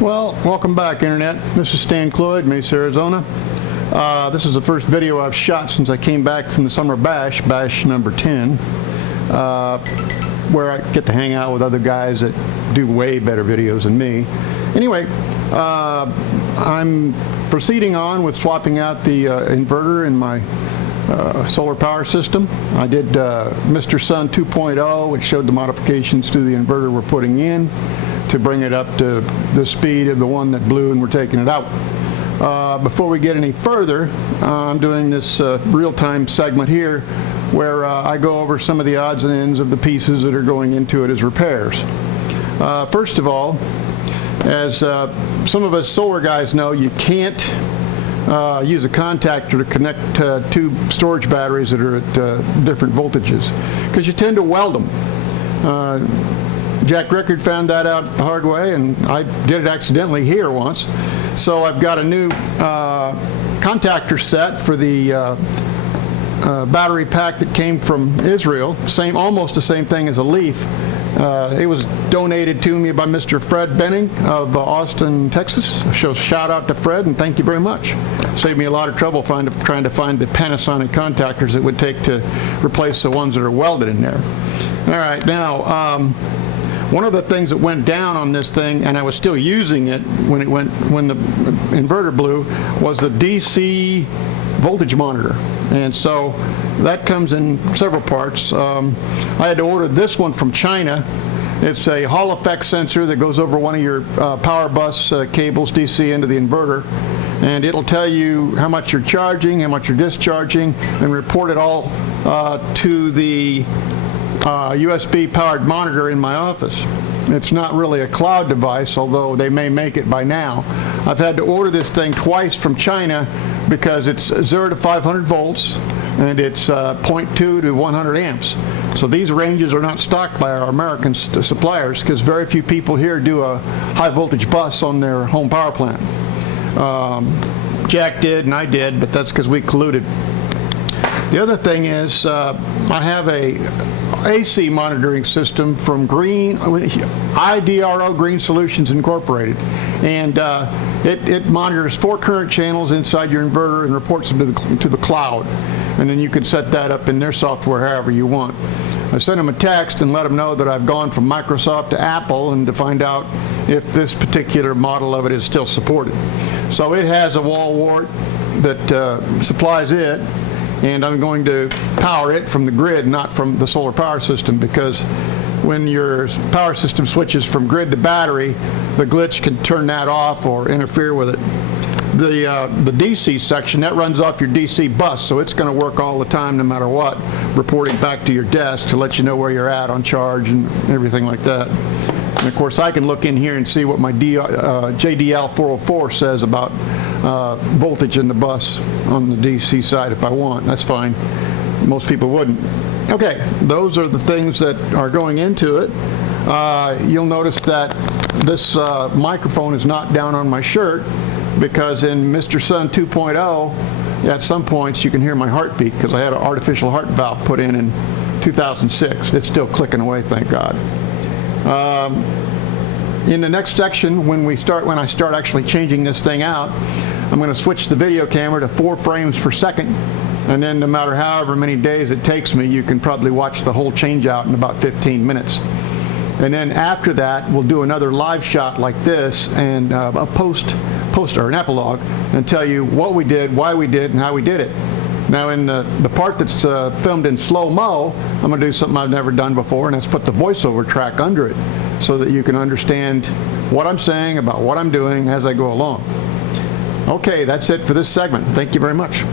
Well, welcome back, Internet. This is Stan Cloyd, Mesa, Arizona. This is the first video I've shot since I came back from the summer bash number 10, where I get to hang out with other guys that do way better videos than me. Anyway, I'm proceeding on with swapping out the inverter in my solar power system. I did MrSun2.0, which showed the modifications to the inverter we're putting in to bring it up to the speed of the one that blew and we're taking it out. Before we get any further, I'm doing this real-time segment here where I go over some of the odds and ends of the pieces that are going into it as repairs. First of all, as some of us solar guys know, you can't use a contactor to connect two storage batteries that are at different voltages, because you tend to weld them. Jack Rickard found that out the hard way, and I did it accidentally here once. So I've got a new contactor set for the battery pack that came from Israel. Almost the same thing as a Leaf. It was donated to me by Mr. Fred Benning of Austin, Texas. So shout out to Fred, and thank you very much. Saved me a lot of trouble trying to find the Panasonic contactors it would take to replace the ones that are welded in there. All right, now one of the things that went down on this thing, and I was still using it when the inverter blew, was the DC voltage monitor. And so that comes in several parts. I had to order this one from China. It's a Hall effect sensor that goes over one of your power bus cables DC into the inverter, and it'll tell you how much you're charging, how much you're discharging, and report it all to the USB powered monitor in my office. It's not really a cloud device, although they may make it by now. I've had to order this thing twice from China because it's 0 to 500 volts and it's 0.2 to 100 amps. So these ranges are not stocked by our American suppliers, because very few people here do a high voltage bus on their home power plant. Jack did and I did, but that's because we colluded. The other thing is I have a AC monitoring system from IDRO Green Solutions Incorporated, and it monitors 4 current channels inside your inverter and reports them to the cloud, and then you can set that up in their software however you want. I sent them a text and let them know that I've gone from Microsoft to Apple, and to find out if this particular model of it is still supported. So it has a wall wart that supplies it, and I'm going to power it from the grid, not from the solar power system, because when your power system switches from grid to battery, the glitch can turn that off or interfere with it. The DC section, that runs off your DC bus, so it's going to work all the time no matter what, reporting back to your desk to let you know where you're at on charge and everything like that. And of course, I can look in here and see what my JDL 404 says about voltage in the bus on the DC side if I want. That's fine. Most people wouldn't. Okay, those are the things that are going into it. You'll notice that this microphone is not down on my shirt, because in MrSun2.0, at some points you can hear my heartbeat, because I had an artificial heart valve put in 2006. It's still clicking away, thank God. In the next section, when I start actually changing this thing out, I'm going to switch the video camera to 4 frames per second, and then no matter however many days it takes me, you can probably watch the whole change out in about 15 minutes. And then after that, we'll do another live shot like this, and a post or an epilogue, and tell you what we did, why we did, and how we did it. Now in the part that's filmed in slow-mo, I'm going to do something I've never done before, and that's put the voiceover track under it, so that you can understand what I'm saying about what I'm doing as I go along. Okay, that's it for this segment. Thank you very much.